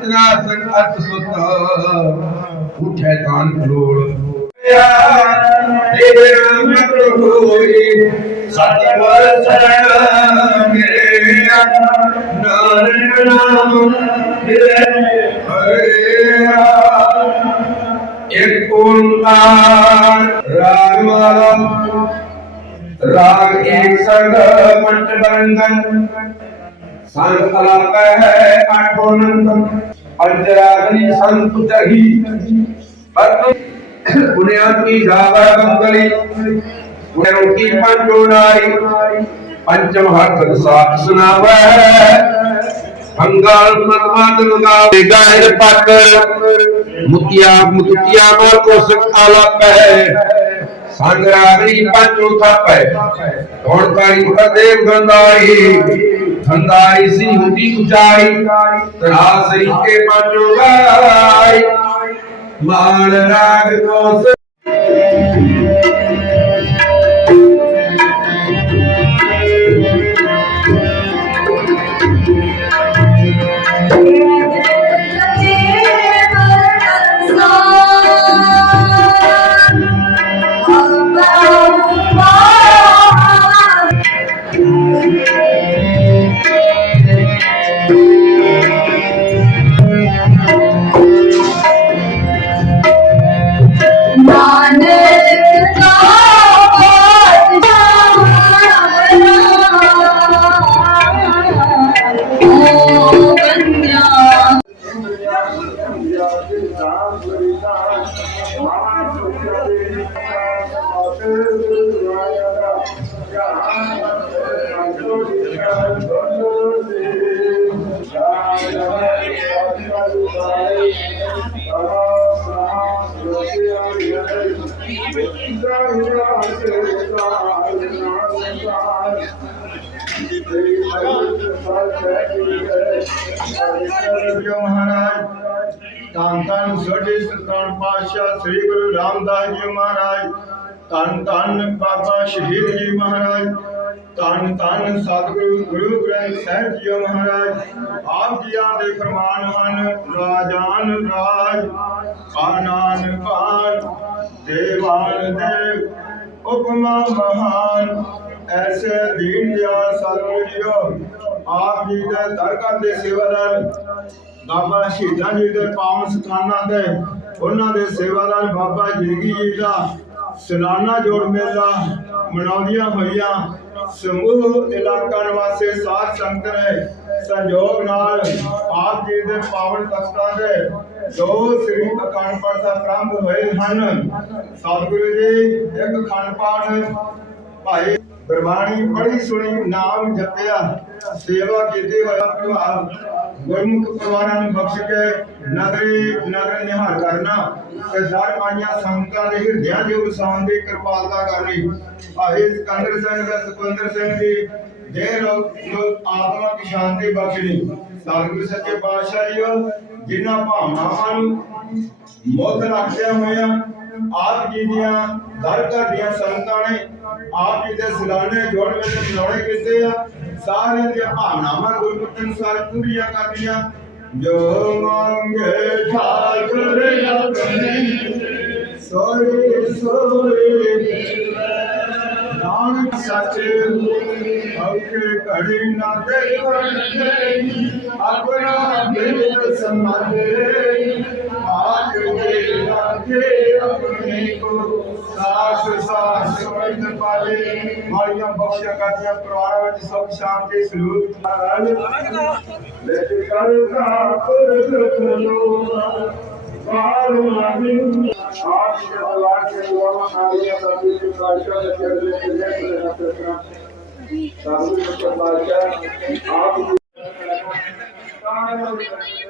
ਰਚਨਾ ਸੰਗ ਸੁਤ। ਉਠੈ ਤਾਨ ਖਲੋਲ। ਤੇਰੇ ਨਾਮ ਹੋਈ ਸਤਿਗੁਰ ਸਰਣ ਮੇਰੇ ਨਾਨਕ ਨਾਮ ਮਿਲੇ ਹਰੇ ਇੱਕ ਓੰਕਾਰ ਰਾਗ ਮਾਲਾ ਰਾਗ ਏਕ ਸੰਗ ਪੰਚ ਬਰੰਗਨ ਸੰਗ ਅਲਾਪ ਹੈ ਆਠੋ ਨੰਦ ਪੰਜਰਾਗਨੀ ਸੰਤ ਚਹੀ ਪਤ ਪੁਨਿਆ ਕੀ ਗਾਵਾ ਗੰਗਲੀ ਪੁਨਿਆ ਕੀ ਪੰਜੋ ਨਾਈ ਪੰਚਮ ਹੱਥ ਸਾਖ ਸੁਨਾਵੈ ਅੰਗਾਲ ਮਨਮਦ ਲਗਾਵੇ ਗਾਇਰ ਪੱਕ ਮੁਤਿਆ ਮੁਤਿਆ ਮੋਰ ਕੋ ਸਕਾਲਾ ਪਹਿ ਸੰਗ ਰਾਗਰੀ ਪੰਜੋ ਥਪੈ ਕੌਣ ਕਾਰੀ ਅਦੇਵ ਗੰਦਾਈ ਗੰਦਾਈ ਸੀ ਹੁਦੀ ਉਚਾਈ ਤਰਾ ਸਹੀ ਕੇ ਪੰਜੋ ਗਾਈ ਮਾਲ ਰਾਗ ਕੋ Let's go, Maharaj. ਧੰਨ ਧੰਨ ਸੋਢੀ ਸਤਨਾਮ ਪਾਤਸ਼ਾਹ ਸ੍ਰੀ ਗੁਰੂ ਰਾਮਦਾਸ ਜੀ ਮਹਾਰਾਜ ਧੰਨ ਧੰਨ ਬਾਬਾ ਸ਼ਹੀਦ ਜੀ ਮਹਾਰਾਜ ਧੰਨ ਧੰਨ ਸਤਿਗੁਰੂ, ਗੁਰੂ ਗ੍ਰੰਥ ਸਾਹਿਬ ਜੀ ਮਹਾਰਾਜ, ਆਪ ਜੀਆਂ ਦੇ ਫਰਮਾਨ ਹਨ, ਰਾਜਾਨ ਰਾਜ, ਖਾਨਾਨ ਖਾਨ ਦੇਵਾਨ ਦੇਵ ਉਪਮਾ ਮਹਾਨ, ਐਸੇ ਦੀਨ ਦਿਆਲ ਸਤਿਗੁਰੂ ਜੀਓ, ਆਪ ਜੀ ਦਾ ਦਰਗਾਹ ਦੇ ਸੇਵਾਦਾਰ ਬਾਬਾ ਸ਼ਹੀਦਾਂ ਜੀ ਦੇ ਪਾਵਨ ਸਥਾਨਾਂ ਤੇ ਉਹਨਾਂ ਦੇ ਸੇਵਾਦਾਰ ਬਾਬਾ ਜੀਗੀ ਜੀ ਦਾ ਸਲਾਨਾ ਜੋੜ ਮੇਲਾ ਮਨਾਉਂਦੀਆਂ ਹੋਈਆਂ। ਸਮੂਹ ਇਲਾਕਾ ਨਿਵਾਸੀ ਸਾਧ ਸੰਗਤ ਨੇ ਸੰਯੋਗ ਨਾਲ ਆਪ ਜੀ ਦੇ ਪਾਵਨ ਤਖਤਾਂ ਦੇ ਦੋ ਸ੍ਰੀ ਅਕਾਲ ਪਾਠ ਦਾ ਪ੍ਰਾਰੰਭ ਹੋਏ ਹਨ। ਸਤਿਗੁਰੂ ਜੀ, ਇੱਕ ਖੰਡ ਪਾਠ, ਭਾਈ ਗੁਰਬਾਣੀ ਬੜੀ ਸੁਣੀ, ਨਾਮ ਜਪਿਆ, ਸੇਵਾ ਕੀਤੀ ਹੋਇਆ ਪ੍ਰਭਾਵ ਗੁਰਮੁਖ ਪਰਿਵਾਰਾਂ ਨੂੰ ਬਖਸ਼ ਕੇ ਨਗਰੀ, ਨਗਰ ਨਿਹਾਲ ਕਰਨਾ ਤੇ ਦਰ ਸੰਗਤਾਂ ਦੇ ਹਿਰਦਿਆਂ ਦੇ ਉਸਾਨ ਦੀ ਕਿਰਪਾਲਤਾ ਕਰਨੀ। ਭਾਈ ਸਿਕੰਦਰ ਸਿੰਘ ਦਾ ਸੁਖਵਿੰਦਰ ਸਿੰਘ ਜੀ, ਦੇ ਲੋਕ ਆਤਮਾ ਦੀ ਸ਼ਾਂਤੀ ਬਖਸ਼ਣੀ। ਸਤਿਗੁਰੂ ਸੱਚੇ ਪਾਤਸ਼ਾਹ ਜੀ ਜਿਨ੍ਹਾਂ ਭਾਵਨਾਵਾਂ ਨੂੰ ਮੁੱਖ آپ کی دیا گھر کر دیا سنکانے آپ کی دیا سلانے جوڑ میں سے ملوڑے کے دیا سارے دیا آنامہ گل پتن سار پوریا کا دیا جو مانگے ٹھاکر اپنے سوئے سوری نانک سچے اب کے کڑی نہ دیکھنے اپنا دل سمجھے آج دیکھا ਲਾਗੇ ਆਪਣੇ ਕੋ ਸਾਸ ਸਾਸ ਸਮਝ ਪਾਲੇ ਮਾਰੀਆਂ ਬਖਸ਼ਿਆ ਕਰਦੀਆਂ ਪਰਿਵਾਰਾਂ ਵਿੱਚ ਸੁਖ ਸ਼ਾਂਤੀ ਸਲੂਕ ਮਹਾਰਾਜ ਲੈ ਕਰਦਾ ਪੁਰਖ ਖਲੋ ਬਾਰੂ ਅਮਿਨ ਆਪ ਦੇ ਅਲਾਹ ਕੇ ਦੁਆਵਾਂ ਨਾਲੀਆਂ ਦਾ ਵੀ ਕਾਸ਼ਾ ਦੇ ਚੜ੍ਹਦੇ ਤੇ ਲੈ ਕੇ ਹੱਥ ਰੱਖਣਾ ਸਾਧੂ ਸਤਿ ਬਾਦਸ਼ਾਹ ਆਪ ਸ੍ਰੀ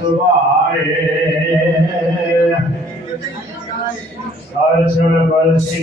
दुआ बसि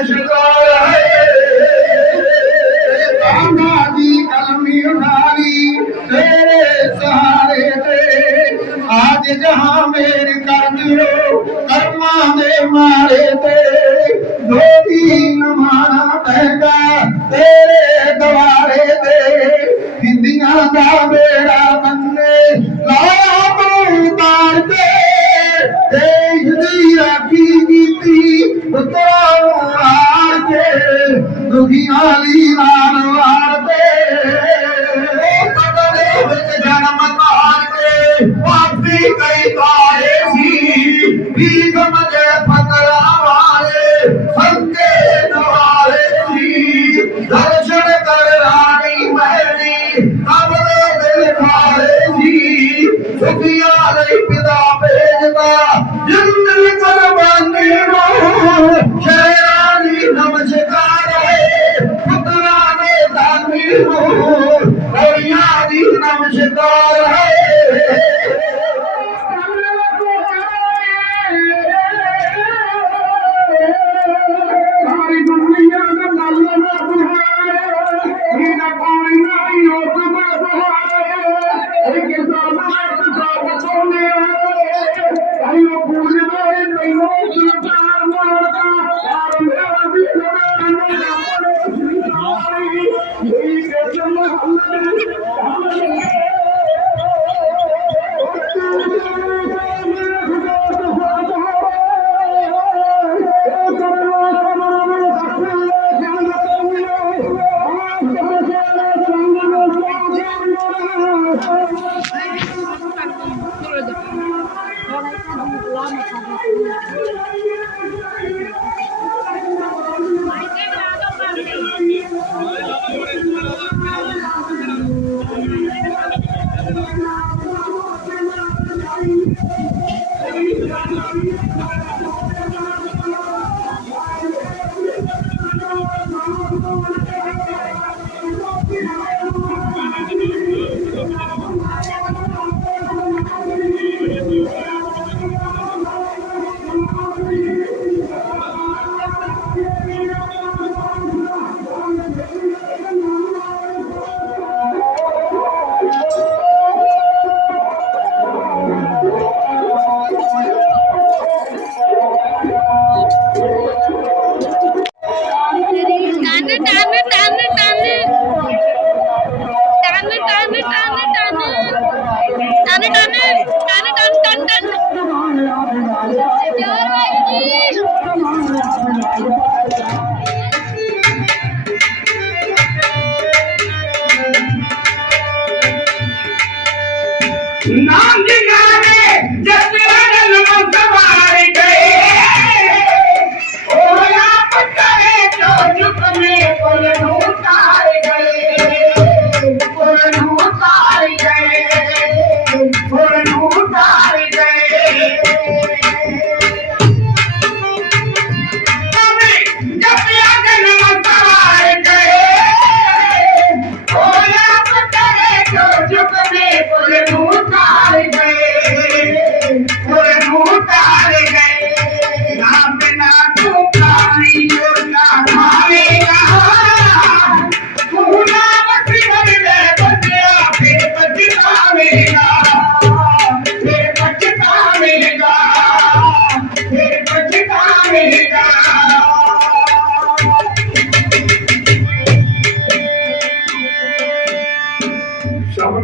ਮਸ਼ਗੂਲ ਹੈ ਆਨਾ ਦੀ ਕਲਮੀ ਉਡਾਰੀ ਤੇਰੇ ਸਹਾਰੇ ਤੇ ਆਜ ਜਹਾਂ ਮੇਰ ਕਰ ਦਿਓ ਕਰਮਾਂ ਦੇ ਮਾਰੇ ਤੇ ਧੋਦੀ ਨਮਾਣਾ ਬਹਿਗਾ ਤੇਰੇ ਦਵਾਰੇ ਤੇ ਹਿੰਦੀਆਂ ਦਾ ਬੇੜਾ ਬੰਨੇ ਲਾਇਆ ਬਰੂ ਤਾਰ ਤੇ ਦੇਸ਼ ਦੀ ਰਾਖੀ ਕੀਤੀ जनमदारे वापसी पई पियो vitória! Maria Clara. டன் டன் டன் டன்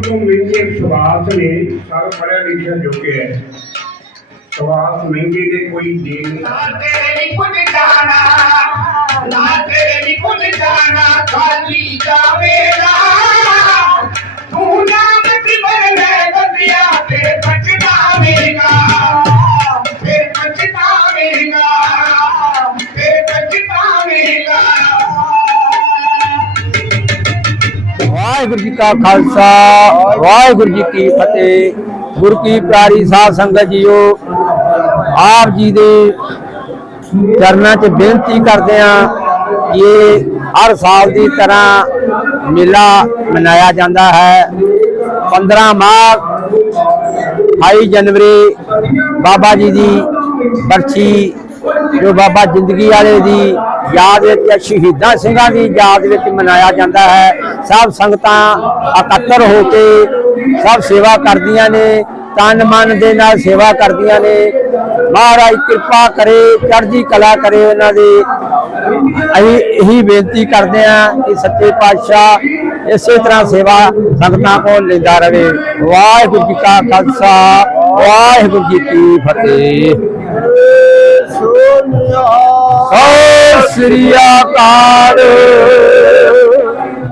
ਤੋਂ ਮਹਿੰਗੇ ਸਵਾਸ ਨੇ ਸਭ ਪੜਿਆ ਲਿਖਿਆ ਜੋਗੇ ਹੈ। ਸਵਾਸ ਮਹਿੰਗੇ ਦੇ ਕੋਈ ਦੇਣ ਨਹੀਂ। ਨਾ ਤੇਰੇ ਨੀ ਕੁਝ ਜਾਣਾ ਨਾ ਤੇਰੇ ਨੀ ਕੁਝ ਜਾਣਾ, ਖਾਲੀ ਜਾਵੇਗਾ। ਵਾਹਿਗੁਰੂ ਜੀ ਕਾ ਖਾਲਸਾ, ਵਾਹਿਗੁਰੂ ਜੀ ਕੀ ਫਤਿਹ। ਗੁਰੂ ਕੀ ਪਿਆਰੀ ਸਾਧ ਸੰਗਤ ਜੀਓ, ਆਪ ਜੀ ਦੇ ਚਰਨਾਂ 'ਚ ਬੇਨਤੀ ਕਰਦੇ ਆ ਕਿ ਇਹ ਹਰ ਸਾਲ ਦੀ ਤਰ੍ਹਾਂ ਮੇਲਾ ਮਨਾਇਆ ਜਾਂਦਾ ਹੈ। 15 ਮਾਘ 28 ਜਨਵਰੀ ਬਾਬਾ ਜੀ ਦੀ ਬਰਛੀ ਜੋ ਬਾਬਾ ਜ਼ਿੰਦਗੀ ਵਾਲੇ ਦੀ ਯਾਦ ਵਿੱਚ ਸ਼ਹੀਦਾਂ ਸਿੰਘਾਂ ਦੀ ਯਾਦ ਵਿੱਚ ਮਨਾਇਆ ਜਾਂਦਾ ਹੈ, ਸਭ ਸੰਗਤਾਂ ਇਕੱਤਰ ਹੋ ਕੇ ਸਭ ਸੇਵਾ ਕਰਦੀਆਂ ਨੇ, ਤਨ ਮਨ ਦੇ ਨਾਲ ਸੇਵਾ ਕਰਦੀਆਂ ਨੇ। ਮਹਾਰਾਜ ਕਿਰਪਾ ਕਰੇ, ਚੜ੍ਹਦੀ ਕਲਾ ਕਰੇ ਉਹਨਾਂ ਦੀ। ਅਸੀਂ ਇਹੀ ਬੇਨਤੀ ਕਰਦੇ ਹਾਂ ਕਿ ਸੱਚੇ ਪਾਤਸ਼ਾਹ ਇਸੇ ਤਰ੍ਹਾਂ ਸੇਵਾ ਸੰਗਤਾਂ ਕੋਲ ਲੈਂਦਾ ਰਹੇ। ਵਾਹਿਗੁਰੂ ਜੀ ਕਾ ਖਾਲਸਾ, ਵਾਹਿਗੁਰੂ ਜੀ ਕੀ ਫਤਿਹ। ਸਤਿ ਸ੍ਰੀ ਅਕਾਲ।